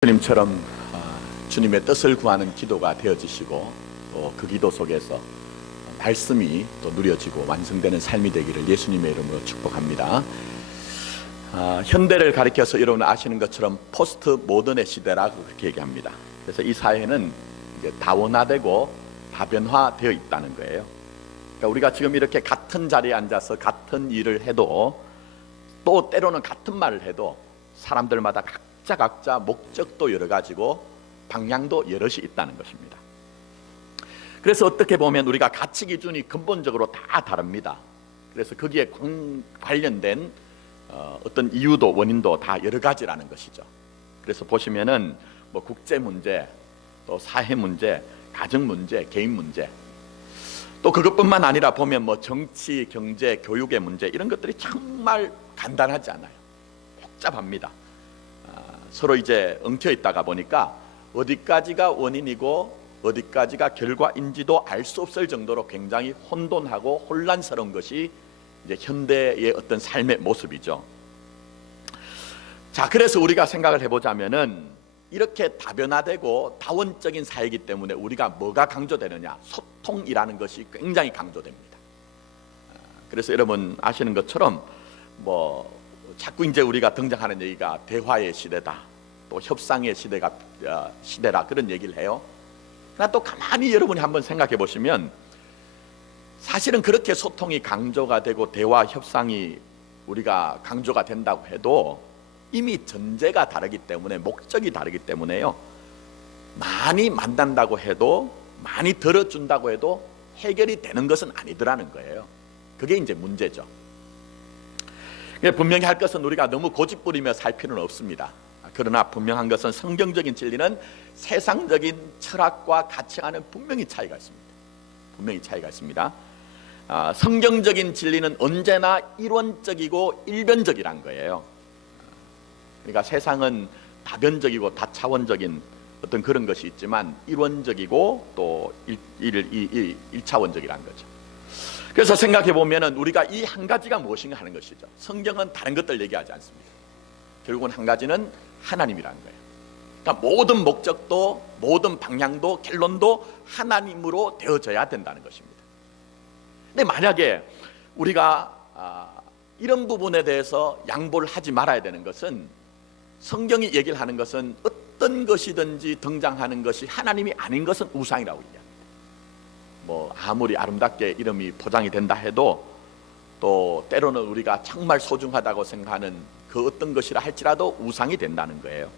주님처럼 주님의 뜻을 구하는 기도가 되어지시고 또 그 기도 속에서 말씀이 또 누려지고 완성되는 삶이 되기를 예수님의 이름으로 축복합니다. 현대를 가리켜서 여러분 아시는 것처럼 포스트 모던의 시대라고 그렇게 얘기합니다. 그래서 이 사회는 이제 다원화되고 다변화되어 있다는 거예요. 그러니까 우리가 지금 이렇게 같은 자리에 앉아서 같은 일을 해도 또 때로는 같은 말을 해도 사람들마다 각자 목적도 여러 가지고 방향도 여럿이 있다는 것입니다. 그래서 어떻게 보면 우리가 가치 기준이 근본적으로 다 다릅니다. 그래서 거기에 관련된 어떤 이유도 원인도 다 여러 가지라는 것이죠. 그래서 보시면은 뭐 국제 문제, 또 사회 문제, 가정 문제, 개인 문제, 또 그것뿐만 아니라 보면 뭐 정치, 경제, 교육의 문제 이런 것들이 정말 간단하지 않아요. 복잡합니다. 서로 이제 엉켜 있다가 보니까 어디까지가 원인이고 어디까지가 결과인지도 알 수 없을 정도로 굉장히 혼돈하고 혼란스러운 것이 이제 현대의 어떤 삶의 모습이죠. 자, 그래서 우리가 생각을 해보자면은 이렇게 다변화되고 다원적인 사회이기 때문에 우리가 뭐가 강조되느냐? 소통이라는 것이 굉장히 강조됩니다. 그래서 여러분 아시는 것처럼 뭐 자꾸 이제 우리가 등장하는 얘기가 대화의 시대다, 또 협상의 시대라 그런 얘기를 해요. 그러나 또 가만히 여러분이 한번 생각해 보시면 사실은 그렇게 소통이 강조가 되고 대화 협상이 우리가 강조가 된다고 해도 이미 전제가 다르기 때문에 목적이 다르기 때문에요, 많이 만난다고 해도 많이 들어준다고 해도 해결이 되는 것은 아니더라는 거예요. 그게 이제 문제죠. 분명히 할 것은 우리가 너무 고집부리며 살 필요는 없습니다. 그러나 분명한 것은 성경적인 진리는 세상적인 철학과 가치와는 분명히 차이가 있습니다. 분명히 차이가 있습니다. 성경적인 진리는 언제나 이론적이고 일변적이란 거예요. 그러니까 세상은 다변적이고 다차원적인 어떤 그런 것이 있지만 이론적이고 또 일차원적이란 거죠. 그래서 생각해 보면은 우리가 이 한 가지가 무엇인가 하는 것이죠. 성경은 다른 것들 얘기하지 않습니다. 결국은 한 가지는 하나님이라는 거예요. 그러니까 모든 목적도 모든 방향도 결론도 하나님으로 되어져야 된다는 것입니다. 근데 만약에 우리가 이런 부분에 대해서 양보를 하지 말아야 되는 것은, 성경이 얘기를 하는 것은 어떤 것이든지 등장하는 것이 하나님이 아닌 것은 우상이라고 얘기합니다. 뭐 아무리 아름답게 이름이 포장이 된다 해도 또 때로는 우리가 정말 소중하다고 생각하는 그 어떤 것이라 할지라도 우상이 된다는 거예요.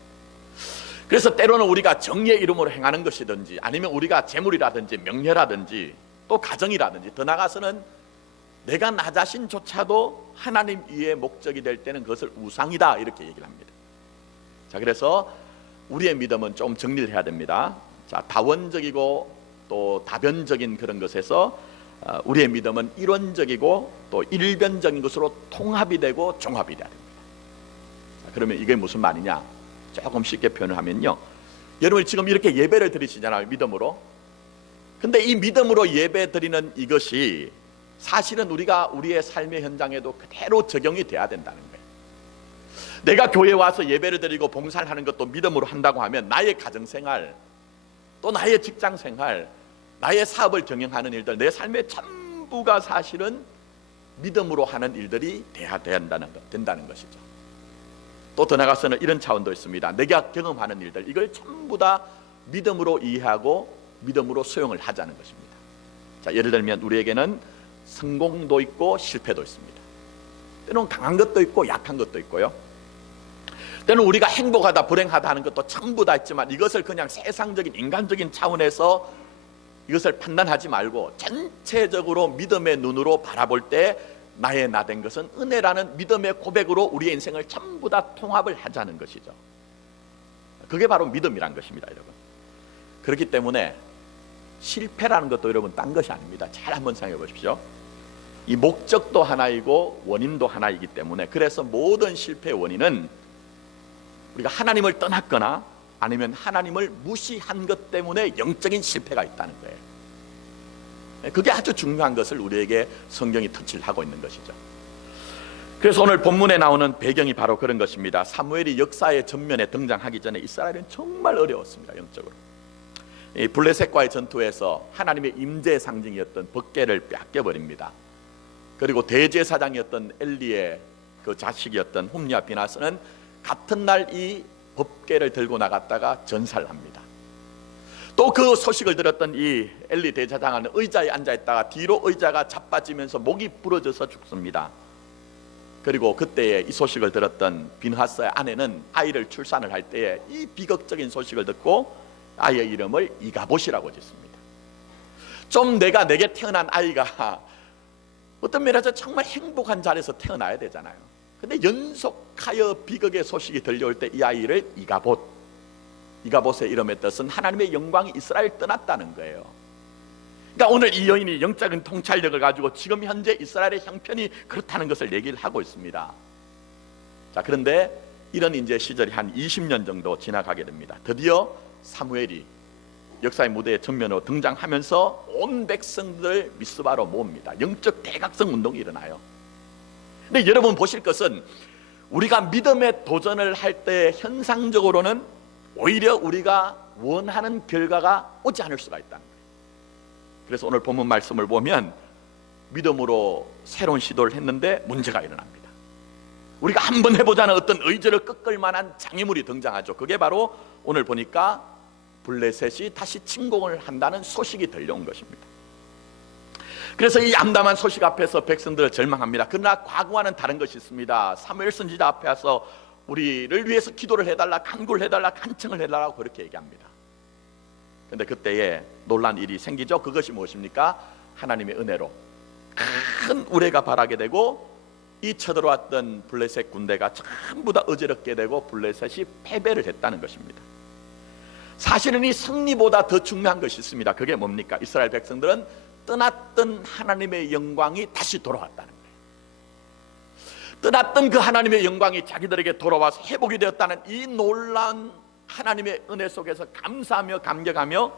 그래서 때로는 우리가 정의의 이름으로 행하는 것이든지 아니면 우리가 재물이라든지 명예라든지 또 가정이라든지 더 나아가서는 내가 나 자신조차도 하나님 위에 목적이 될 때는 그것을 우상이다 이렇게 얘기를 합니다. 자, 그래서 우리의 믿음은 좀 정리를 해야 됩니다. 자, 다원적이고 또 다변적인 그런 것에서 우리의 믿음은 이론적이고 또 일변적인 것으로 통합이 되고 종합이 돼야 됩니다. 자, 그러면 이게 무슨 말이냐? 조금 쉽게 표현을 하면요, 여러분 지금 이렇게 예배를 드리시잖아요, 믿음으로. 근데 이 믿음으로 예배 드리는 이것이 사실은 우리의 삶의 현장에도 그대로 적용이 돼야 된다는 거예요. 내가 교회에 와서 예배를 드리고 봉사를 하는 것도 믿음으로 한다고 하면 나의 가정생활, 또 나의 직장생활, 나의 사업을 경영하는 일들, 내 삶의 전부가 사실은 믿음으로 하는 일들이 돼야 된다는 것이죠. 또 더 나가서는 이런 차원도 있습니다. 내가 경험하는 일들, 이걸 전부 다 믿음으로 이해하고 믿음으로 수용을 하자는 것입니다. 자, 예를 들면 우리에게는 성공도 있고 실패도 있습니다. 때로는 강한 것도 있고 약한 것도 있고요. 때는 우리가 행복하다 불행하다 하는 것도 전부 다 있지만 이것을 그냥 세상적인 인간적인 차원에서 이것을 판단하지 말고 전체적으로 믿음의 눈으로 바라볼 때 나의 나 된 것은 은혜라는 믿음의 고백으로 우리의 인생을 전부 다 통합을 하자는 것이죠. 그게 바로 믿음이란 것입니다, 여러분. 그렇기 때문에 실패라는 것도 여러분 딴 것이 아닙니다. 잘 한번 생각해 보십시오. 이 목적도 하나이고 원인도 하나이기 때문에, 그래서 모든 실패의 원인은 우리가 하나님을 떠났거나 아니면 하나님을 무시한 것 때문에 영적인 실패가 있다는 거예요. 그게 아주 중요한 것을 우리에게 성경이 터치를 하고 있는 것이죠. 그래서 오늘 본문에 나오는 배경이 바로 그런 것입니다. 사무엘이 역사의 전면에 등장하기 전에 이스라엘은 정말 어려웠습니다. 영적으로. 이 블레셋과의 전투에서 하나님의 임재의 상징이었던 법궤를 빼앗겨버립니다. 그리고 대제사장이었던 엘리의 그 자식이었던 홈리와 비나스는 같은 날 이 법궤를 들고 나갔다가 전살합니다. 또 그 소식을 들었던 이 엘리 대제사장은 의자에 앉아있다가 뒤로 의자가 자빠지면서 목이 부러져서 죽습니다. 그리고 그때에 이 소식을 들었던 비느하스의 아내는 아이를 출산을 할 때에 이 비극적인 소식을 듣고 아이의 이름을 이가봇이라고 짓습니다. 좀 내게 태어난 아이가 어떤 면에서 정말 행복한 자리에서 태어나야 되잖아요. 근데 연속하여 비극의 소식이 들려올 때 이 아이를 이가봇의 이름의 뜻은 하나님의 영광이 이스라엘 떠났다는 거예요. 그러니까 오늘 이 여인이 영적인 통찰력을 가지고 지금 현재 이스라엘의 형편이 그렇다는 것을 얘기를 하고 있습니다. 자, 그런데 이런 이제 시절이 한 20년 정도 지나가게 됩니다. 드디어 사무엘이 역사의 무대에 전면으로 등장하면서 온 백성들 미스바로 모읍니다. 영적 대각성 운동이 일어나요. 근데 여러분 보실 것은 우리가 믿음의 도전을 할 때 현상적으로는 오히려 우리가 원하는 결과가 오지 않을 수가 있다는 거예요. 그래서 오늘 본문 말씀을 보면 믿음으로 새로운 시도를 했는데 문제가 일어납니다. 우리가 한번 해보자는 어떤 의지를 꺾을 만한 장애물이 등장하죠. 그게 바로 오늘 보니까 블레셋이 다시 침공을 한다는 소식이 들려온 것입니다. 그래서 이 암담한 소식 앞에서 백성들을 절망합니다. 그러나 과거와는 다른 것이 있습니다. 사무엘 선지자 앞에 와서 우리를 위해서 기도를 해달라, 간구를 해달라, 간청을 해달라고 그렇게 얘기합니다. 그런데 그때에 놀란 일이 생기죠. 그것이 무엇입니까? 하나님의 은혜로 큰 우레가 발하게 되고 이 쳐들어왔던 블레셋 군대가 전부 다 어지럽게 되고 블레셋이 패배를 했다는 것입니다. 사실은 이 승리보다 더 중요한 것이 있습니다. 그게 뭡니까? 이스라엘 백성들은 떠났던 하나님의 영광이 다시 돌아왔다는 거예요. 떠났던 그 하나님의 영광이 자기들에게 돌아와서 회복이 되었다는 이 놀라운 하나님의 은혜 속에서 감사하며 감격하며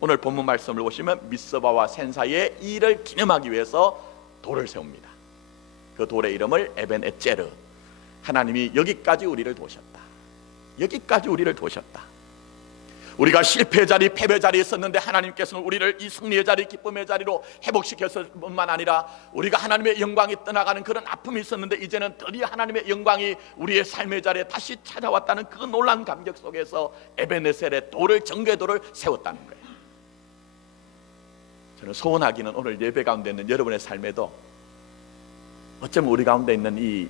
오늘 본문 말씀을 보시면 미스바와 센 사이에 이 일을 기념하기 위해서 돌을 세웁니다. 그 돌의 이름을 에벤에제르. 하나님이 여기까지 우리를 도셨다. 여기까지 우리를 도셨다. 우리가 실패의 자리, 패배의 자리에 있었는데 하나님께서는 우리를 이 승리의 자리, 기쁨의 자리로 회복시켰을 뿐만 아니라 우리가 하나님의 영광이 떠나가는 그런 아픔이 있었는데 이제는 드디어 하나님의 영광이 우리의 삶의 자리에 다시 찾아왔다는 그 놀라운 감격 속에서 에베네셀의 돌을, 정궤돌을 세웠다는 거예요. 저는 소원하기는 오늘 예배 가운데 있는 여러분의 삶에도 어쩌면 우리 가운데 있는 이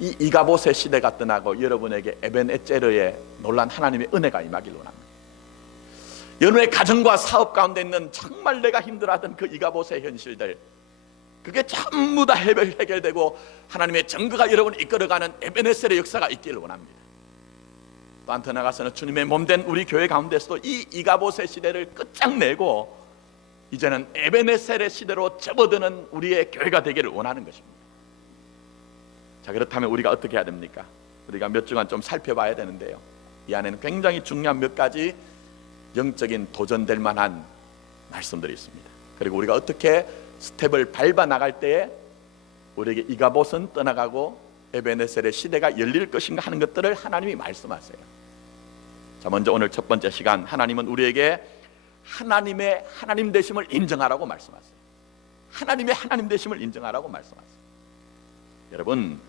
이가봇의 시대가 떠나고 여러분에게 에벤에제르의 놀란 하나님의 은혜가 임하기를 원합니다. 여러분의 가정과 사업 가운데 있는 정말 내가 힘들어하던 그 이가봇의 현실들, 그게 전부 다 해결되고 하나님의 정거가 여러분을 이끌어가는 에벤에셀의 역사가 있기를 원합니다. 또 한 더 나가서는 주님의 몸된 우리 교회 가운데서도 이 이가봇의 시대를 끝장내고 이제는 에벤에셀의 시대로 접어드는 우리의 교회가 되기를 원하는 것입니다. 자, 그렇다면 우리가 어떻게 해야 됩니까? 우리가 몇 주간 좀 살펴봐야 되는데요, 이 안에는 굉장히 중요한 몇 가지 영적인 도전될 만한 말씀들이 있습니다. 그리고 우리가 어떻게 스텝을 밟아 나갈 때에 우리에게 이가봇은 떠나가고 에베네셀의 시대가 열릴 것인가 하는 것들을 하나님이 말씀하세요. 자, 먼저 오늘 첫 번째 시간, 하나님은 우리에게 하나님의 하나님 되심을 인정하라고 말씀하세요. 하나님의 하나님 되심을 인정하라고 말씀하세요. 여러분,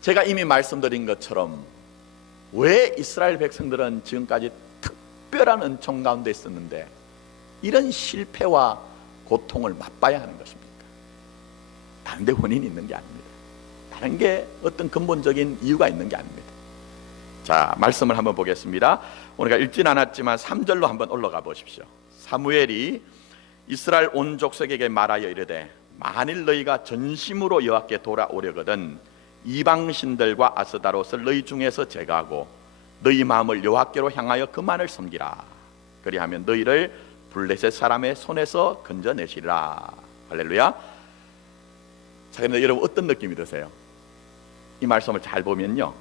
제가 이미 말씀드린 것처럼 왜 이스라엘 백성들은 지금까지 특별한 은총 가운데 있었는데 이런 실패와 고통을 맛봐야 하는 것입니까? 다른 데 원인이 있는 게 아닙니다. 다른 게 어떤 근본적인 이유가 있는 게 아닙니다. 자, 말씀을 한번 보겠습니다. 우리가 읽진 않았지만 3절로 한번 올라가 보십시오. 사무엘이 이스라엘 온 족속에게 말하여 이르되 만일 너희가 전심으로 여호와께 돌아오려거든 이방신들과 아스다롯을 너희 중에서 제거하고 너희 마음을 여호와께로 향하여 그만을 섬기라. 그리하면 너희를 블레셋 사람의 손에서 건져내시리라. 할렐루야. 자, 그런데 여러분 어떤 느낌이 드세요? 이 말씀을 잘 보면요,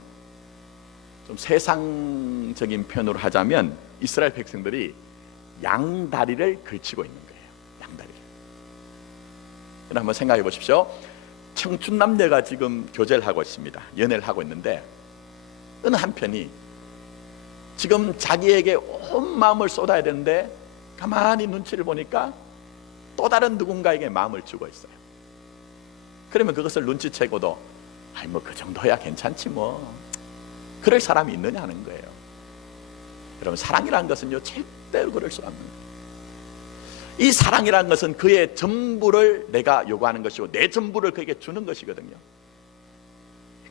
좀 세상적인 표현으로 하자면 이스라엘 백성들이 양다리를 걸치고 있는 거예요. 양다리를. 한번 생각해 보십시오. 청춘 남녀가 지금 교제를 하고 있습니다. 연애를 하고 있는데 어느 한편이 지금 자기에게 온 마음을 쏟아야 되는데 가만히 눈치를 보니까 또 다른 누군가에게 마음을 주고 있어요. 그러면 그것을 눈치채고도 아니 뭐 그 정도야 괜찮지 뭐 그럴 사람이 있느냐 하는 거예요. 여러분, 사랑이라는 것은요 절대로 그럴 수 없는 거예요. 이 사랑이라는 것은 그의 전부를 내가 요구하는 것이고 내 전부를 그에게 주는 것이거든요.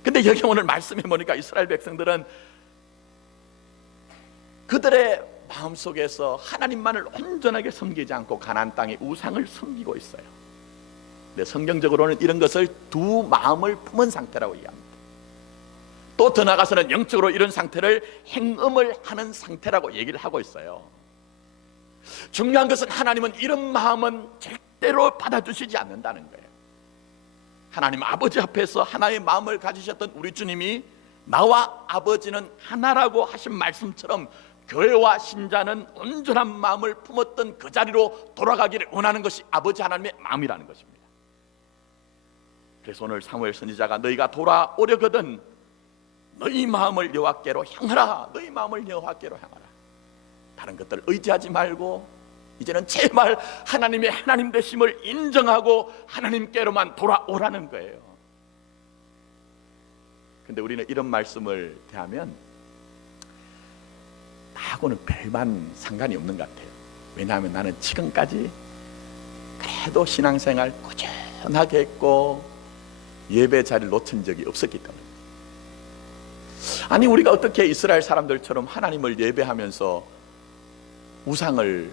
근데 여기 오늘 말씀해 보니까 이스라엘 백성들은 그들의 마음속에서 하나님만을 온전하게 섬기지 않고 가나안 땅의 우상을 섬기고 있어요. 근데 성경적으로는 이런 것을 두 마음을 품은 상태라고 이해합니다. 또 더 나아가서는 영적으로 이런 상태를 행음을 하는 상태라고 얘기를 하고 있어요. 중요한 것은 하나님은 이런 마음은 절대로 받아주시지 않는다는 거예요. 하나님 아버지 앞에서 하나의 마음을 가지셨던 우리 주님이 나와 아버지는 하나라고 하신 말씀처럼 교회와 신자는 온전한 마음을 품었던 그 자리로 돌아가기를 원하는 것이 아버지 하나님의 마음이라는 것입니다. 그래서 오늘 사무엘 선지자가 너희가 돌아오려거든 너희 마음을 여호와께로 향하라. 너희 마음을 여호와께로 향하라. 다른 것들 의지하지 말고 이제는 제발 하나님의 하나님 되심을 인정하고 하나님께로만 돌아오라는 거예요. 근데 우리는 이런 말씀을 대하면 나하고는 별반 상관이 없는 것 같아요. 왜냐하면 나는 지금까지 그래도 신앙생활 꾸준하게 했고 예배 자리를 놓친 적이 없었기 때문에. 아니 우리가 어떻게 이스라엘 사람들처럼 하나님을 예배하면서 우상을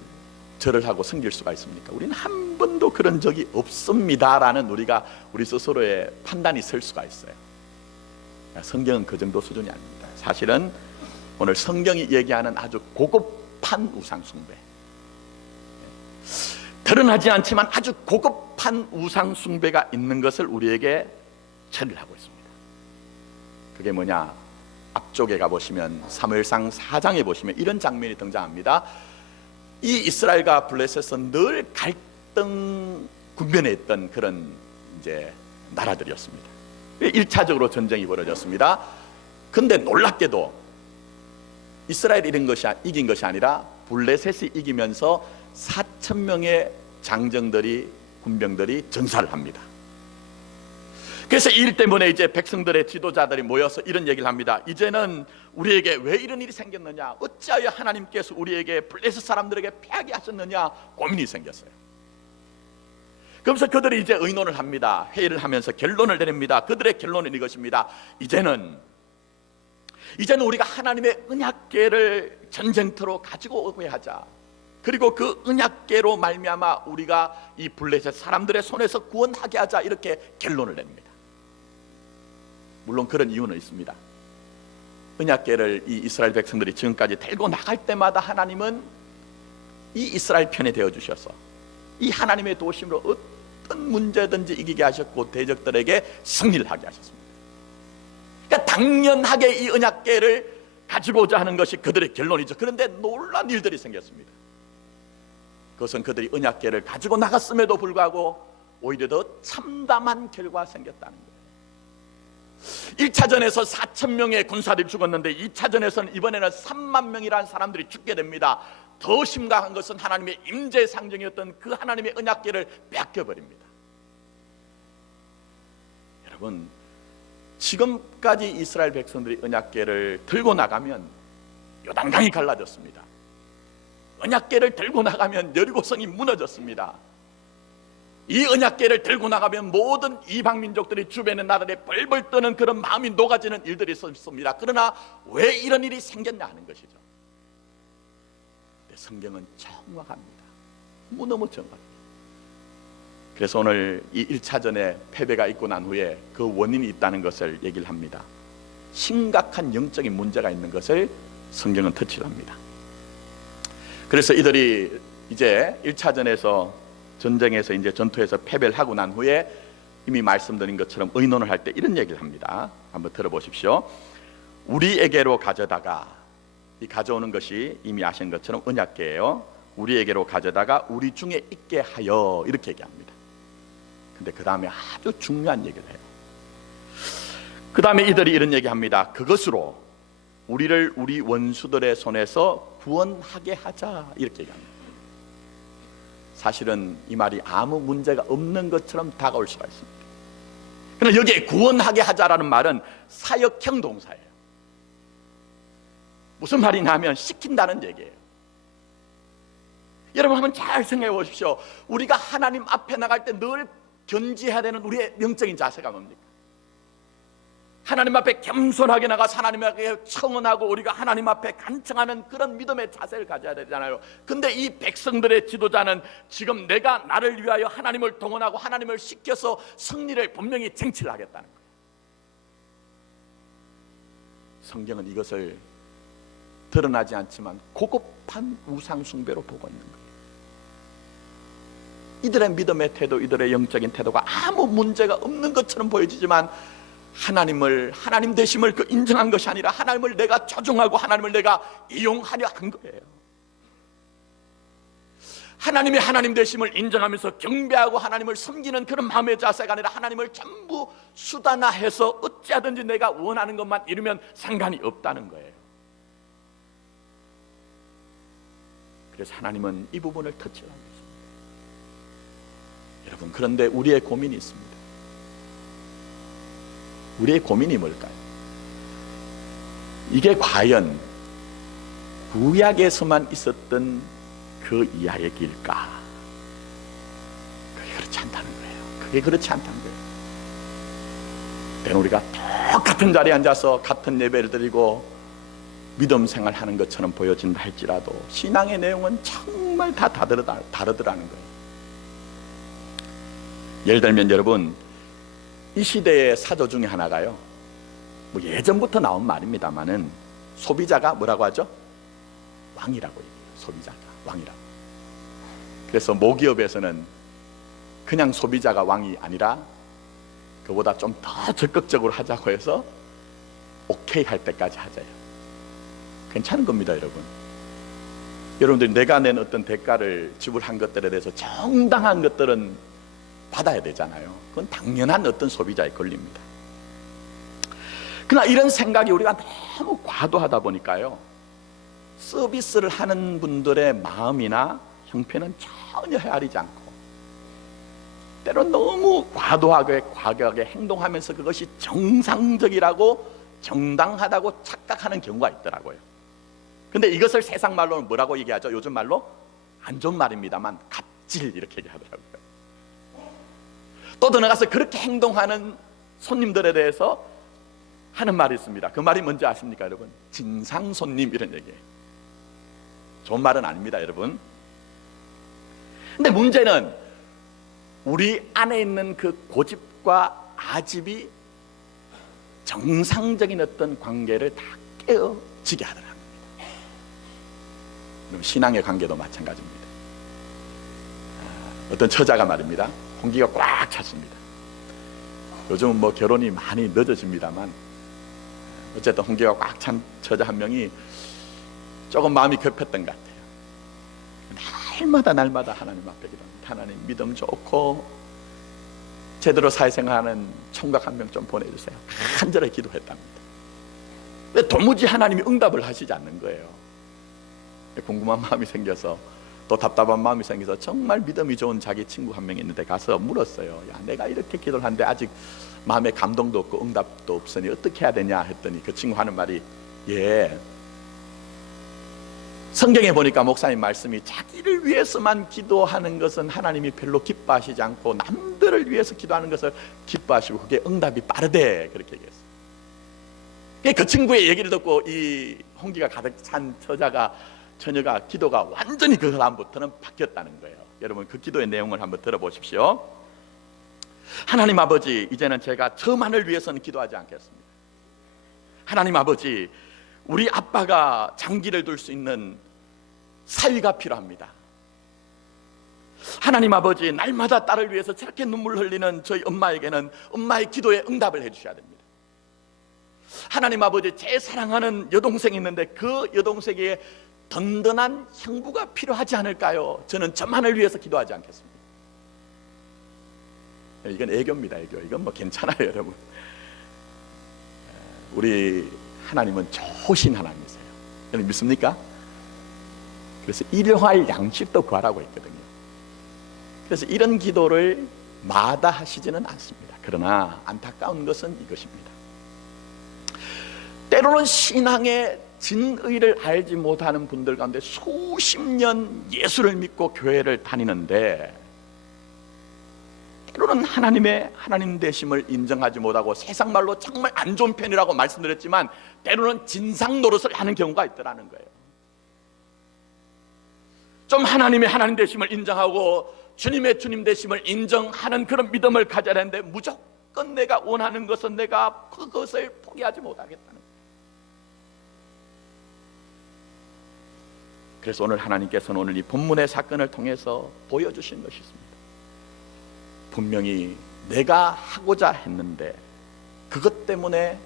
절을 하고 섬길 수가 있습니까? 우리는 한 번도 그런 적이 없습니다라는 우리 스스로의 판단이 설 수가 있어요. 성경은 그 정도 수준이 아닙니다. 사실은 오늘 성경이 얘기하는 아주 고급한 우상 숭배, 드러나지 않지만 아주 고급한 우상 숭배가 있는 것을 우리에게 처리를 하고 있습니다. 그게 뭐냐? 앞쪽에 가보시면 사무엘상 4장에 보시면 이런 장면이 등장합니다. 이 이스라엘과 블레셋은 늘 갈등 국면에 있던 그런 이제 나라들이었습니다. 1차적으로 전쟁이 벌어졌습니다. 근데 놀랍게도 이스라엘이 이긴 것이 아니라 블레셋이 이기면서 4,000명의 장정들이 군병들이 전사를 합니다. 그래서 이 일 때문에 이제 백성들의 지도자들이 모여서 이런 얘기를 합니다. 이제는 우리에게 왜 이런 일이 생겼느냐, 어찌하여 하나님께서 우리에게 블레셋 사람들에게 패하게 하셨느냐 고민이 생겼어요. 그러면서 그들이 이제 의논을 합니다. 회의를 하면서 결론을 내립니다. 그들의 결론은 이것입니다. 이제는 우리가 하나님의 언약궤를 전쟁터로 가지고 오게 하자. 그리고 그 언약궤로 말미암아 우리가 이 블레셋 사람들의 손에서 구원하게 하자. 이렇게 결론을 냅니다. 물론 그런 이유는 있습니다. 언약궤를 이 이스라엘 백성들이 지금까지 들고 나갈 때마다 하나님은 이 이스라엘 편에 되어 주셔서 이 하나님의 도심으로 어떤 문제든지 이기게 하셨고 대적들에게 승리를 하게 하셨습니다. 그러니까 당연하게 이 언약궤를 가지고 오자 하는 것이 그들의 결론이죠. 그런데 놀라운 일들이 생겼습니다. 그것은 그들이 언약궤를 가지고 나갔음에도 불구하고 오히려 더 참담한 결과가 생겼다는 거예요. 1차전에서 4,000명의 군사들이 죽었는데 2차전에서는 이번에는 3만 명이라는 사람들이 죽게 됩니다. 더 심각한 것은 하나님의 임재의 상징이었던 그 하나님의 언약궤를 뺏겨버립니다. 여러분, 지금까지 이스라엘 백성들이 언약궤를 들고 나가면 요단강이 갈라졌습니다. 언약궤를 들고 나가면 여리고성이 무너졌습니다. 이 언약궤를 들고 나가면 모든 이방 민족들이 주변의 나라에 벌벌 떠는 그런 마음이 녹아지는 일들이 있었습니다. 그러나 왜 이런 일이 생겼냐 하는 것이죠. 성경은 정확합니다. 너무너무 정확합니다. 그래서 오늘 이 1차전에 패배가 있고 난 후에 그 원인이 있다는 것을 얘기를 합니다. 심각한 영적인 문제가 있는 것을 성경은 터치를 합니다. 그래서 이들이 이제 1차전에서 전쟁에서 이제 전투에서 패배를 하고 난 후에 이미 말씀드린 것처럼 의논을 할 때 이런 얘기를 합니다. 한번 들어보십시오. 우리에게로 가져다가, 이 가져오는 것이 이미 아시는 것처럼 언약궤예요. 우리에게로 가져다가 우리 중에 있게 하여, 이렇게 얘기합니다. 근데 그 다음에 아주 중요한 얘기를 해요. 그 다음에 이들이 이런 얘기합니다. 그것으로 우리를 우리 원수들의 손에서 구원하게 하자, 이렇게 얘기합니다. 사실은 이 말이 아무 문제가 없는 것처럼 다가올 수가 있습니다. 그러나 여기에 구원하게 하자라는 말은 사역형 동사예요. 무슨 말이냐 하면 시킨다는 얘기예요. 여러분 한번 잘 생각해 보십시오. 우리가 하나님 앞에 나갈 때 늘 견지해야 되는 우리의 영적인 자세가 뭡니까? 하나님 앞에 겸손하게 나가서 하나님 앞에 청언하고 우리가 하나님 앞에 간청하는 그런 믿음의 자세를 가져야 되잖아요. 근데 이 백성들의 지도자는 지금 내가 나를 위하여 하나님을 동원하고 하나님을 시켜서 승리를 분명히 쟁취를 하겠다는 거예요. 성경은 이것을 드러나지 않지만 고급한 우상 숭배로 보고 있는 거예요. 이들의 믿음의 태도, 이들의 영적인 태도가 아무 문제가 없는 것처럼 보여지지만 하나님 되심을 그 인정한 것이 아니라 하나님을 내가 조종하고 하나님을 내가 이용하려 한 거예요. 하나님의 하나님 되심을 인정하면서 경배하고 하나님을 섬기는 그런 마음의 자세가 아니라 하나님을 전부 수단화해서 어찌하든지 내가 원하는 것만 이루면 상관이 없다는 거예요. 그래서 하나님은 이 부분을 터치하고 있습니다. 여러분, 그런데 우리의 고민이 있습니다. 우리의 고민이 뭘까요? 이게 과연 구약에서만 있었던 그 이야기일까? 그게 그렇지 않다는 거예요. 그게 그렇지 않다는 거예요. 때는 우리가 똑같은 자리에 앉아서 같은 예배를 드리고 믿음 생활하는 것처럼 보여진다 할지라도 신앙의 내용은 정말 다 다르더라는 거예요. 예를 들면 여러분, 이 시대의 사조 중에 하나가요, 뭐 예전부터 나온 말입니다만은 소비자가 뭐라고 하죠? 왕이라고 얘기해요. 소비자가 왕이라고. 그래서 모기업에서는 그냥 소비자가 왕이 아니라 그보다 좀 더 적극적으로 하자고 해서 오케이 할 때까지 하자요. 괜찮은 겁니다, 여러분. 여러분들이 내가 낸 어떤 대가를 지불한 것들에 대해서 정당한 것들은 받아야 되잖아요. 그건 당연한 어떤 소비자의 권리입니다. 그러나 이런 생각이 우리가 너무 과도하다 보니까요, 서비스를 하는 분들의 마음이나 형편은 전혀 헤아리지 않고 때론 너무 과도하게 행동하면서 그것이 정상적이라고 정당하다고 착각하는 경우가 있더라고요. 근데 이것을 세상 말로는 뭐라고 얘기하죠? 요즘 말로 안 좋은 말입니다만 갑질, 이렇게 얘기하더라고요. 또 더 나가서 그렇게 행동하는 손님들에 대해서 하는 말이 있습니다. 그 말이 뭔지 아십니까, 여러분? 진상 손님, 이런 얘기예요. 좋은 말은 아닙니다, 여러분. 근데 문제는 우리 안에 있는 그 고집과 아집이 정상적인 어떤 관계를 다 깨어지게 하더라고요. 신앙의 관계도 마찬가지입니다. 어떤 처자가 말입니다, 홍기가 꽉 찼습니다. 요즘은 뭐 결혼이 많이 늦어집니다만 어쨌든 홍기가 꽉 찬 처자 한 명이 조금 마음이 급했던 것 같아요. 날마다 하나님 앞에 기도합니다. 하나님, 믿음 좋고 제대로 사회생활하는 총각 한 명 좀 보내주세요. 간절히 기도했답니다. 왜 도무지 하나님이 응답을 하시지 않는 거예요. 궁금한 마음이 생겨서, 또 답답한 마음이 생겨서 정말 믿음이 좋은 자기 친구 한 명이 있는데 가서 물었어요. 야, 내가 이렇게 기도를 하는데 아직 마음에 감동도 없고 응답도 없으니 어떻게 해야 되냐 했더니 그 친구 하는 말이, 성경에 보니까 목사님 말씀이 자기를 위해서만 기도하는 것은 하나님이 별로 기뻐하시지 않고 남들을 위해서 기도하는 것을 기뻐하시고 그게 응답이 빠르대, 그렇게 얘기했어요. 그 친구의 얘기를 듣고 이 홍기가 가득 찬 처녀가 기도가 완전히 그 다음부터는 바뀌었다는 거예요. 여러분, 그 기도의 내용을 한번 들어보십시오. 하나님 아버지, 이제는 제가 저만을 위해서는 기도하지 않겠습니다. 하나님 아버지, 우리 아빠가 장기를 둘 수 있는 사위가 필요합니다. 하나님 아버지, 날마다 딸을 위해서 저렇게 눈물 흘리는 저희 엄마에게는 엄마의 기도에 응답을 해주셔야 됩니다. 하나님 아버지, 제 사랑하는 여동생이 있는데 그 여동생에게 든든한 형부가 필요하지 않을까요? 저는 저만을 위해서 기도하지 않겠습니다. 이건 애교입니다. 애교. 이건 뭐 괜찮아요, 여러분. 우리 하나님은 좋으신 하나님이세요. 여러분 믿습니까? 그래서 일용할 양식도 구하라고 했거든요. 그래서 이런 기도를 마다하시지는 않습니다. 그러나 안타까운 것은 이것입니다. 때로는 신앙의 진의를 알지 못하는 분들 가운데 수십 년 예수를 믿고 교회를 다니는데 때로는 하나님 되심을 인정하지 못하고 세상 말로 정말 안 좋은 편이라고 말씀드렸지만 때로는 진상 노릇을 하는 경우가 있더라는 거예요. 좀 하나님의 하나님 되심을 인정하고 주님의 주님 되심을 인정하는 그런 믿음을 가져야 하는데 무조건 내가 원하는 것은 내가 그것을 포기하지 못하겠다는 거예요. 그래서 오늘 하나님께서는 오늘 이 본문의 사건을 통해서 보여주신 것이 있습니다. 분명히 내가 하고자 했는데 그것 때문에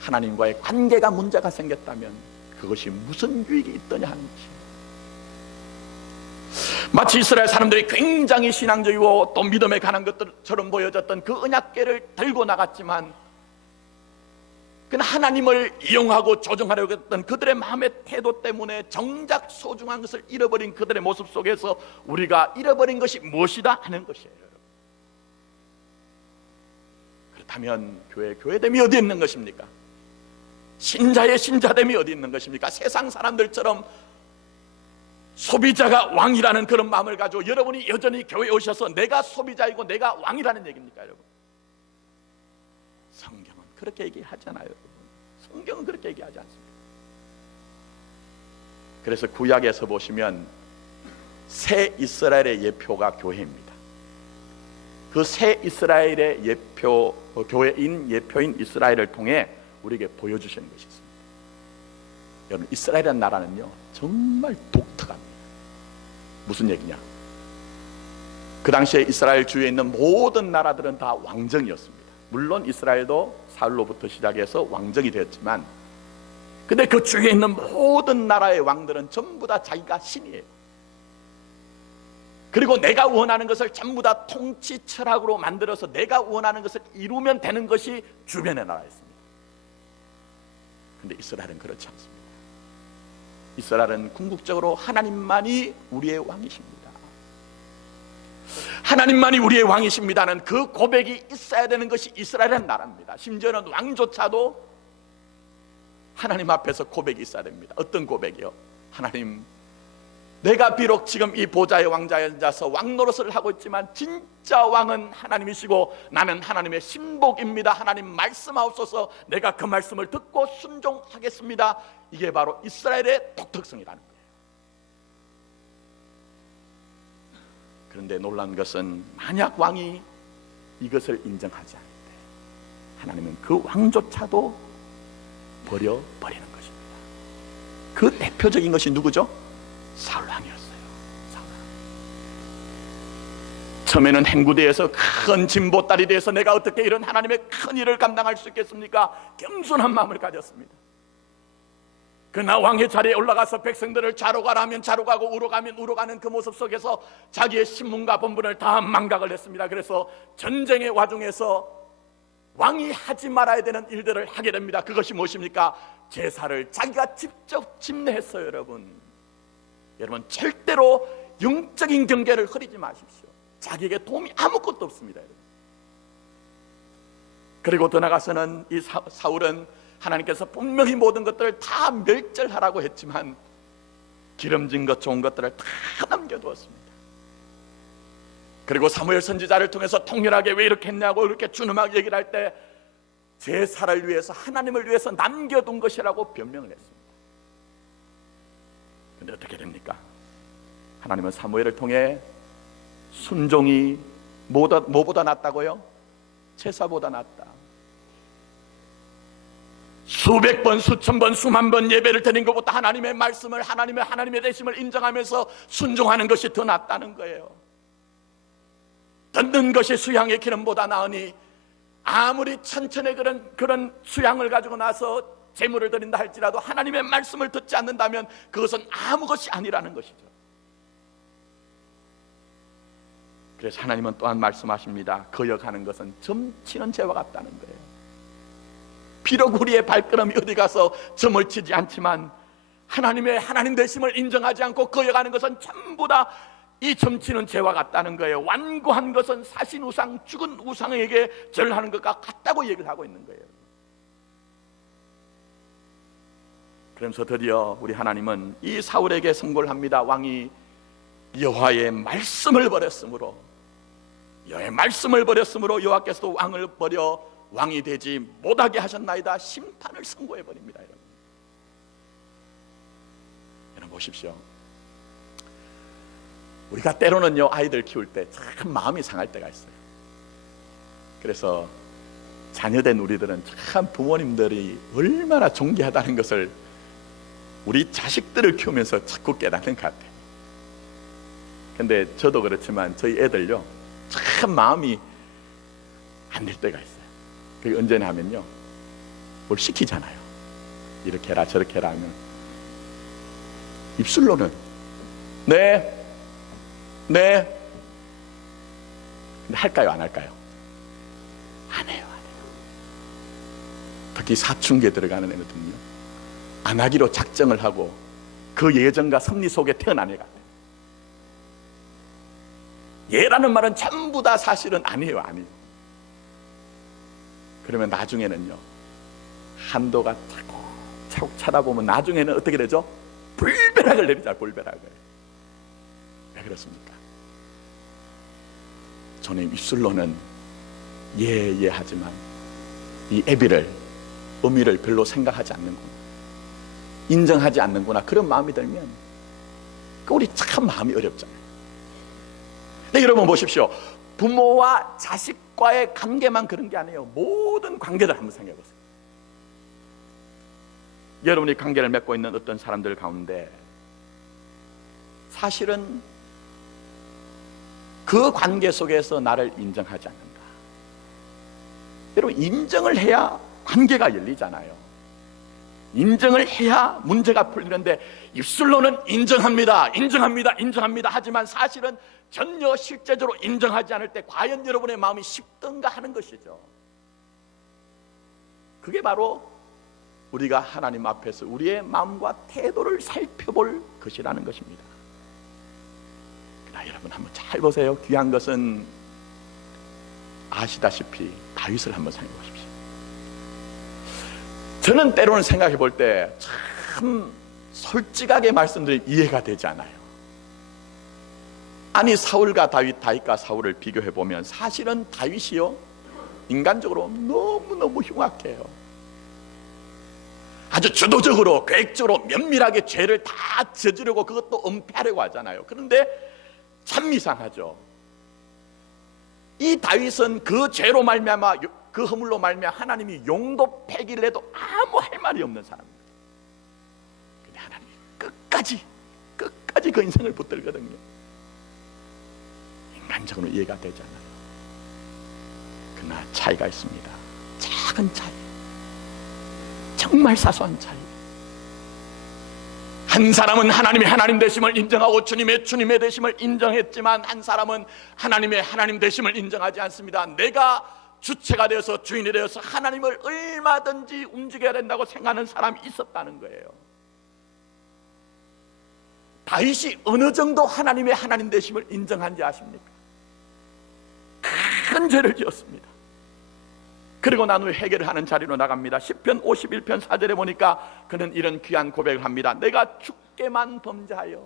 하나님과의 관계가 문제가 생겼다면 그것이 무슨 유익이 있더냐 하는 것이에요. 마치 이스라엘 사람들이 굉장히 신앙적이고 또 믿음에 관한 것들처럼 보여졌던 그 언약궤를 들고 나갔지만 그 하나님을 이용하고 조종하려고 했던 그들의 마음의 태도 때문에 정작 소중한 것을 잃어버린 그들의 모습 속에서 우리가 잃어버린 것이 무엇이다 하는 것이에요. 그렇다면 교회됨이 어디 있는 것입니까? 신자의 신자됨이 어디 있는 것입니까? 세상 사람들처럼 소비자가 왕이라는 그런 마음을 가지고 여러분이 여전히 교회에 오셔서 내가 소비자이고 내가 왕이라는 얘기입니까, 여러분? 성경은 그렇게 얘기하잖아요, 여러분. 성경은 그렇게 얘기하지 않습니다. 그래서 구약에서 보시면 새 이스라엘의 예표가 교회입니다. 그 새 이스라엘의 예표인 이스라엘을 통해 우리에게 보여주시는 것이 있습니다. 여러분, 이스라엘이라는 나라는요 정말 독특합니다. 무슨 얘기냐? 그 당시에 이스라엘 주위에 있는 모든 나라들은 다 왕정이었습니다. 물론 이스라엘도 사울로부터 시작해서 왕정이 되었지만 근데 그 주위에 있는 모든 나라의 왕들은 전부 다 자기가 신이에요. 그리고 내가 원하는 것을 전부 다 통치 철학으로 만들어서 내가 원하는 것을 이루면 되는 것이 주변의 나라였습니다. 근데 이스라엘은 그렇지 않습니다. 이스라엘은 궁극적으로 하나님만이 우리의 왕이십니다. 하나님만이 우리의 왕이십니다는 그 고백이 있어야 되는 것이 이스라엘의 나라입니다. 심지어는 왕조차도 하나님 앞에서 고백이 있어야 됩니다. 어떤 고백이요? 하나님, 내가 비록 지금 이 보좌의 왕자에 앉아서 왕노릇을 하고 있지만 진짜 왕은 하나님이시고 나는 하나님의 신복입니다. 하나님 말씀하옵소서. 내가 그 말씀을 듣고 순종하겠습니다. 이게 바로 이스라엘의 독특성이라는 거예요. 그런데 놀란 것은 만약 왕이 이것을 인정하지 않을 때 하나님은 그 왕조차도 버려버리는 것입니다. 그 대표적인 것이 누구죠? 사울 왕이었어요. 사울 왕. 처음에는 행구대에서 큰 진보딸이 돼서 내가 어떻게 이런 하나님의 큰 일을 감당할 수 있겠습니까? 겸손한 마음을 가졌습니다. 그러나 왕의 자리에 올라가서 백성들을 좌로 가라 하면 좌로 가고 우로 가면 우로 가는 그 모습 속에서 자기의 신분과 본분을 다 망각을 했습니다. 그래서 전쟁의 와중에서 왕이 하지 말아야 되는 일들을 하게 됩니다. 그것이 무엇입니까? 제사를 자기가 직접 집례했어요. 여러분 절대로 영적인 경계를 흐리지 마십시오. 자기에게 도움이 아무것도 없습니다. 여러분. 그리고 더 나가서는 이 사울은 하나님께서 분명히 모든 것들을 다 멸절하라고 했지만 기름진 것 좋은 것들을 다 남겨두었습니다. 그리고 사무엘 선지자를 통해서 통렬하게 왜 이렇게 했냐고 이렇게 준엄하게 얘기를 할 때 제사를 위해서 하나님을 위해서 남겨둔 것이라고 변명을 했습니다. 근데 어떻게 됩니까? 하나님은 사무엘을 통해 순종이 뭐보다 낫다고요? 제사보다 낫다. 수백 번, 수천 번, 수만 번 예배를 드린 것보다 하나님의 말씀을 하나님의 되심을 인정하면서 순종하는 것이 더 낫다는 거예요. 듣는 것이 수양의 기름보다 나으니 아무리 천천히 그런 수양을 가지고 나서 제물을 드린다 할지라도 하나님의 말씀을 듣지 않는다면 그것은 아무 것이 아니라는 것이죠. 그래서 하나님은 또한 말씀하십니다. 거역하는 것은 점치는 죄와 같다는 거예요. 비록 우리의 발걸음이 어디 가서 점을 치지 않지만 하나님의 하나님 되심을 인정하지 않고 거역하는 것은 전부 다 이 점치는 죄와 같다는 거예요. 완고한 것은 사신 우상, 죽은 우상에게 절하는 것과 같다고 얘기를 하고 있는 거예요. 그러면서 드디어 우리 하나님은 이 사울에게 선고를 합니다. 왕이 여호와의 말씀을 버렸으므로, 여호와의 말씀을 버렸으므로 여호와께서도 왕을 버려 왕이 되지 못하게 하셨나이다. 심판을 선고해 버립니다. 여러분 보십시오. 우리가 때로는요, 아이들 키울 때 참 마음이 상할 때가 있어요. 그래서 자녀된 우리들은 참 부모님들이 얼마나 존귀하다는 것을 우리 자식들을 키우면서 자꾸 깨닫는 것 같아요. 근데 저도 그렇지만 저희 애들요, 참 마음이 안 될 때가 있어요. 그게 언제나 하면요, 뭘 시키잖아요. 이렇게 해라 저렇게 해라 하면 입술로는 네, 네. 근데 할까요 안 할까요? 안 해요, 안 해요. 특히 사춘기에 들어가는 애들은요, 안 하기로 작정을 하고 그 예정과 섭리 속에 태어난 애 같아요. 예라는 말은 전부 다 사실은 아니에요, 아니에요. 그러면 나중에는요, 한도가 차곡차곡 차다 보면 나중에는 어떻게 되죠? 불벼락을 내리자, 불벼락을. 왜 그렇습니까? 저는 입술로는 예 하지만 이 애비를, 의미를 별로 생각하지 않는구나, 인정하지 않는구나, 그런 마음이 들면 우리 참 마음이 어렵잖아요. 근데 여러분 보십시오. 부모와 자식과의 관계만 그런 게 아니에요. 모든 관계들 한번 생각해 보세요. 여러분이 관계를 맺고 있는 어떤 사람들 가운데 사실은 그 관계 속에서 나를 인정하지 않는가. 여러분, 인정을 해야 관계가 열리잖아요. 인정을 해야 문제가 풀리는데 입술로는 인정합니다, 인정합니다, 인정합니다 하지만 사실은 전혀 실제적으로 인정하지 않을 때 과연 여러분의 마음이 쉽던가 하는 것이죠. 그게 바로 우리가 하나님 앞에서 우리의 마음과 태도를 살펴볼 것이라는 것입니다. 그러나 여러분 한번 잘 보세요. 귀한 것은 아시다시피 다윗을 한번 생각해 보십시오. 저는 때로는 생각해 볼 때 참 솔직하게 말씀드리면 이해가 되지 않아요. 아니, 사울과 다윗, 다윗과 사울을 비교해 보면 사실은 다윗이요, 인간적으로 너무너무 흉악해요. 아주 주도적으로, 계획적으로, 면밀하게 죄를 다 저지르고 그것도 은폐하려고 하잖아요. 그런데 참 이상하죠. 이 다윗은 그 죄로 말미암아, 그 허물로 말미암아 하나님이 용도 폐기를 해도 아무 할 말이 없는 사람입니다. 근데 하나님이 끝까지 그 인생을 붙들거든요. 인간적으로 이해가 되지 않아요. 그러나 차이가 있습니다. 작은 차이, 정말 사소한 차이. 한 사람은 하나님의 하나님 되심을 인정하고 주님의 되심을 인정했지만 한 사람은 하나님의 하나님 되심을 인정하지 않습니다. 내가 주체가 되어서, 주인이 되어서 하나님을 얼마든지 움직여야 된다고 생각하는 사람이 있었다는 거예요. 다윗이 어느 정도 하나님의 하나님 되심을 인정한지 아십니까? 큰 죄를 지었습니다. 그리고 난 후에 회개를 하는 자리로 나갑니다. 시편 51편 4절에 보니까 그는 이런 귀한 고백을 합니다. 내가 주께만 범죄하여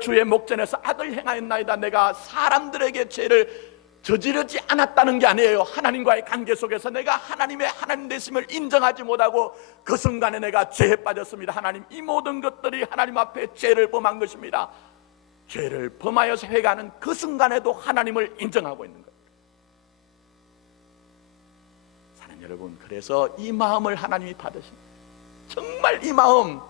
주의 목전에서 악을 행하였나이다. 내가 사람들에게 죄를 저지르지 않았다는 게 아니에요. 하나님과의 관계 속에서 내가 하나님의 하나님 되심을 인정하지 못하고 그 순간에 내가 죄에 빠졌습니다. 하나님, 이 모든 것들이 하나님 앞에 죄를 범한 것입니다. 죄를 범하여서 회개하는 그 순간에도 하나님을 인정하고 있는 거예요. 사랑하는 여러분, 그래서 이 마음을 하나님이 받으십니다. 정말 이 마음,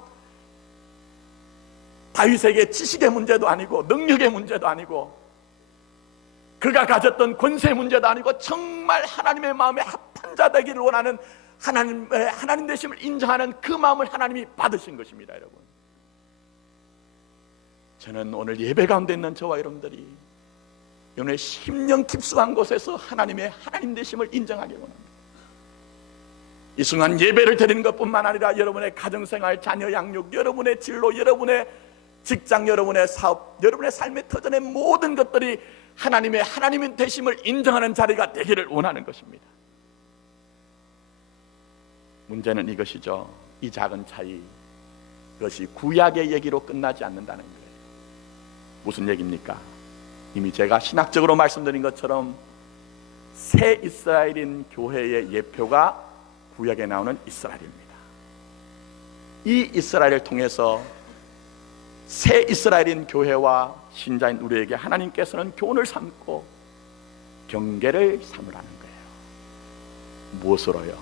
다윗에게 지식의 문제도 아니고 능력의 문제도 아니고 그가 가졌던 권세의 문제도 아니고 정말 하나님의 마음에 합한 자 되기를 원하는 하나님 되심을 인정하는 그 마음을 하나님이 받으신 것입니다. 여러분, 저는 오늘 예배 가운데 있는 저와 여러분들이 여러분의 심령 깊숙한 곳에서 하나님의 하나님 되심을 인정하기 원합니다. 이 순간 예배를 드리는 것뿐만 아니라 여러분의 가정생활, 자녀 양육, 여러분의 진로, 여러분의 직장, 여러분의 사업, 여러분의 삶의 터전의 모든 것들이 하나님의 하나님 되심을 인정하는 자리가 되기를 원하는 것입니다. 문제는 이것이죠. 이 작은 차이, 그것이 구약의 얘기로 끝나지 않는다는 거예요. 무슨 얘기입니까? 이미 제가 신학적으로 말씀드린 것처럼 새 이스라엘인 교회의 예표가 구약에 나오는 이스라엘입니다. 이 이스라엘을 통해서 새 이스라엘인 교회와 신자인 우리에게 하나님께서는 교훈을 삼고 경계를 삼으라는 거예요. 무엇으로요?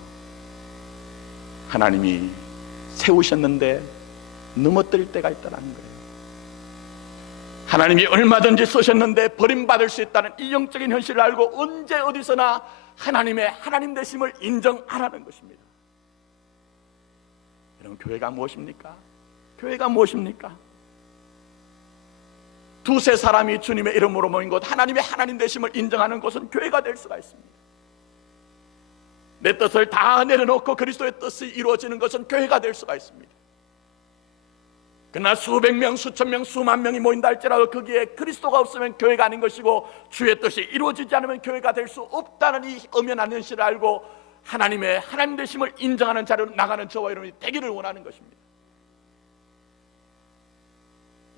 하나님이 세우셨는데 넘어뜨릴 때가 있다는 거예요. 하나님이 얼마든지 쓰셨는데 버림받을 수 있다는 이 영적인 현실을 알고 언제 어디서나 하나님의 하나님 되심을 인정하라는 것입니다. 여러분, 교회가 무엇입니까? 교회가 무엇입니까? 두세 사람이 주님의 이름으로 모인 곳, 하나님의 하나님 되심을 인정하는 곳은 교회가 될 수가 있습니다. 내 뜻을 다 내려놓고 그리스도의 뜻이 이루어지는 것은 교회가 될 수가 있습니다. 그러나 수백 명, 수천 명, 수만 명이 모인다 할지라도 거기에 그리스도가 없으면 교회가 아닌 것이고 주의 뜻이 이루어지지 않으면 교회가 될 수 없다는 이 엄연한 현실을 알고 하나님의 하나님 되심을 인정하는 자리로 나가는 저와 여러분이 되기를 원하는 것입니다.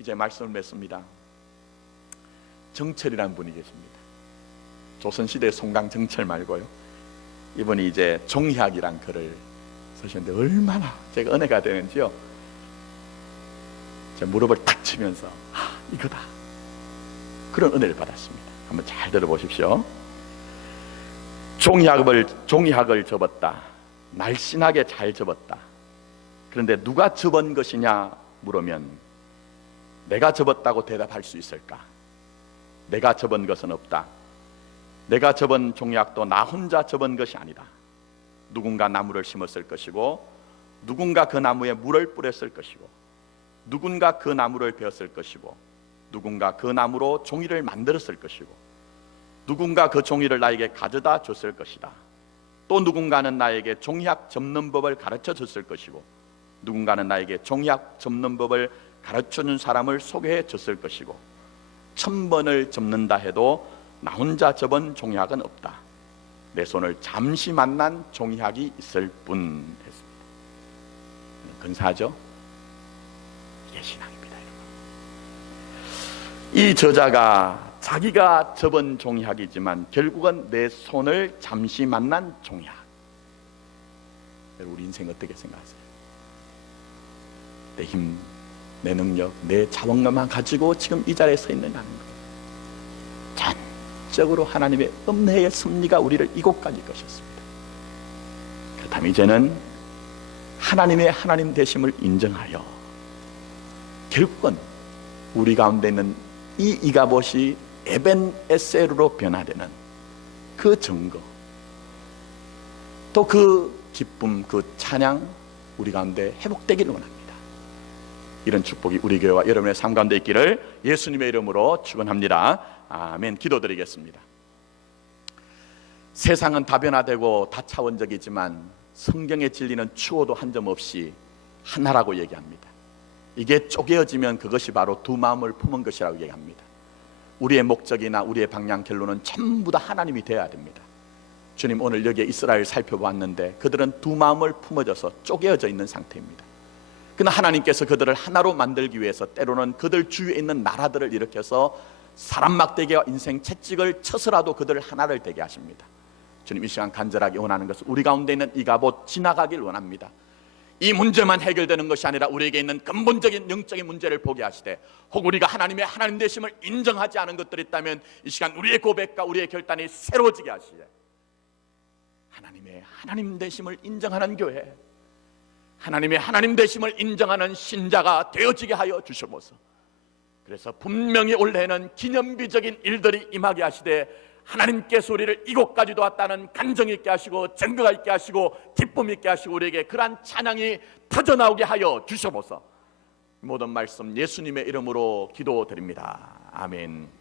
이제 말씀을 맺습니다. 정철이라는 분이 계십니다. 조선시대 송강정철 말고요, 이분이 이제 종이학이란 글을 쓰셨는데 얼마나 제가 은혜가 되는지요. 제 무릎을 탁 치면서 이거다, 그런 은혜를 받았습니다. 한번 잘 들어보십시오. 종이학을 접었다. 날씬하게 잘 접었다. 그런데 누가 접은 것이냐 물으면 내가 접었다고 대답할 수 있을까? 내가 접은 것은 없다. 내가 접은 종이학도 나 혼자 접은 것이 아니다. 누군가 나무를 심었을 것이고, 누군가 그 나무에 물을 뿌렸을 것이고, 누군가 그 나무를 베었을 것이고, 누군가 그 나무로 종이를 만들었을 것이고, 누군가 그 종이를 나에게 가져다 줬을 것이다. 또 누군가는 나에게 종이학 접는 법을 가르쳐 줬을 것이고, 누군가는 나에게 종이학 접는 법을 가르쳐준 사람을 소개해 줬을 것이고, 1000번을 접는다 해도 나 혼자 접은 종이학은 없다. 내 손을 잠시 만난 종이학이 있을 뿐 했습니다. 근사하죠? 이게 신앙입니다, 여러분. 이 저자가 자기가 접은 종이학이지만 결국은 내 손을 잠시 만난 종이학. 우리 인생 어떻게 생각하세요? 내 힘, 내 능력, 내 자원감만 가지고 지금 이 자리에 서 있느냐는 거예요. 전적으로 하나님의 은혜의 섭리가 우리를 이곳까지 이끄셨습니다. 그렇다면 이제는 하나님의 하나님 되심을 인정하여 결국은 우리 가운데 있는 이 이가봇이 에벤에셀로 변화되는 그 증거, 또 그 기쁨, 그 찬양 우리 가운데 회복되기를 원합니다. 이런 축복이 우리 교회와 여러분의 삶 가운데 있기를 예수님의 이름으로 축원합니다. 아멘. 기도드리겠습니다. 세상은 다변화되고 다차원적이지만 성경의 진리는 추호도 한 점 없이 하나라고 얘기합니다. 이게 쪼개어지면 그것이 바로 두 마음을 품은 것이라고 얘기합니다. 우리의 목적이나 우리의 방향 결론은 전부 다 하나님이 되어야 됩니다. 주님, 오늘 여기에 이스라엘 살펴봤는데 그들은 두 마음을 품어져서 쪼개어져 있는 상태입니다. 그러나 하나님께서 그들을 하나로 만들기 위해서 때로는 그들 주위에 있는 나라들을 일으켜서 사람 막대기와 인생 채찍을 쳐서라도 그들을 하나를 되게 하십니다. 주님, 이 시간 간절하게 원하는 것은 우리 가운데 있는 이가봇 지나가길 원합니다. 이 문제만 해결되는 것이 아니라 우리에게 있는 근본적인 영적인 문제를 보게 하시되, 혹 우리가 하나님의 하나님 되심을 인정하지 않은 것들이 있다면 이 시간 우리의 고백과 우리의 결단이 새로워지게 하시되, 하나님의 하나님 되심을 인정하는 교회, 하나님의 하나님 되심을 인정하는 신자가 되어지게 하여 주시옵소서. 그래서 분명히 올해는 기념비적인 일들이 임하게 하시되 하나님께서 우리를 이곳까지도 왔다는 간정 있게 하시고 증거가 있게 하시고 기쁨 있게 하시고 우리에게 그러한 찬양이 터져나오게 하여 주시옵소서. 모든 말씀 예수님의 이름으로 기도드립니다. 아멘.